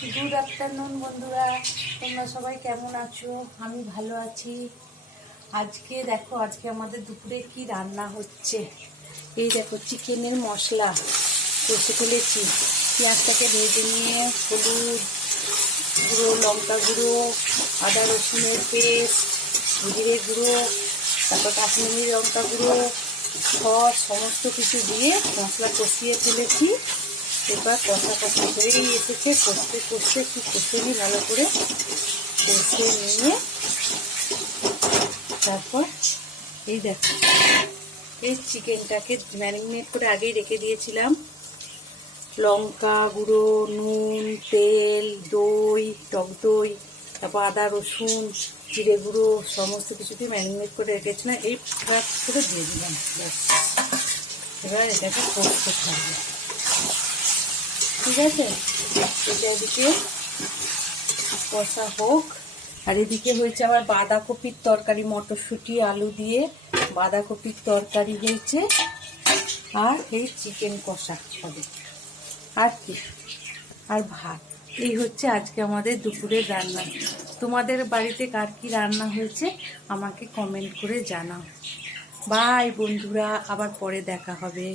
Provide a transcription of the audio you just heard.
Good afternoon বন্ধুরা, তোমরা সবাই কেমন আছো? আমি ভালো আছি। আজকে আমাদের দুপুরে কি রান্না হচ্ছে। এই দেখো, চিকেনের মশলা কষে ফেলেছি। পেঁয়াজটাকে ভেজে নিয়ে হলুদ গুঁড়ো, লঙ্কা গুঁড়ো, আদা রসুনের পেস্ট, জিরে গুঁড়ো, তারপর কাশ্মীরি লঙ্কা গুঁড়ো, সস সমস্ত কিছু দিয়ে মশলা কষিয়ে ফেলেছি। এবার কষা কষা হয়েই এসেছে। কষতে কষতে একটু কষে নিই ভালো করে। কষে নিয়ে তারপর এই দেখো, এই চিকেনটাকে ম্যারিনেট করে আগেই রেখে দিয়েছিলাম। লঙ্কা গুঁড়ো, নুন, তেল, দই, টক দই, তারপর আদা রসুন, জিরে গুঁড়ো সমস্ত কিছুকে ম্যারিনেট করে রেখেছিলাম। এই ফ্রাই করে দিয়ে দিলাম। ব্যাস, এবার এটাকে কষতে থাকবে। ঠিক আছে, এটা এদিকে কষা হোক। আর এদিকে হয়েছে আমার বাঁধাকপির তরকারি, মটরশুঁটি আলু দিয়ে বাঁধাকপির তরকারি হয়েছে। আর এই চিকেন কষা হবে, আর কি, আর ভাত। এই হচ্ছে আজকে আমাদের দুপুরের রান্না। তোমাদের বাড়িতে কার কি রান্না হয়েছে আমাকে কমেন্ট করে জানাও। বাই বন্ধুরা, আবার পরে দেখা হবে।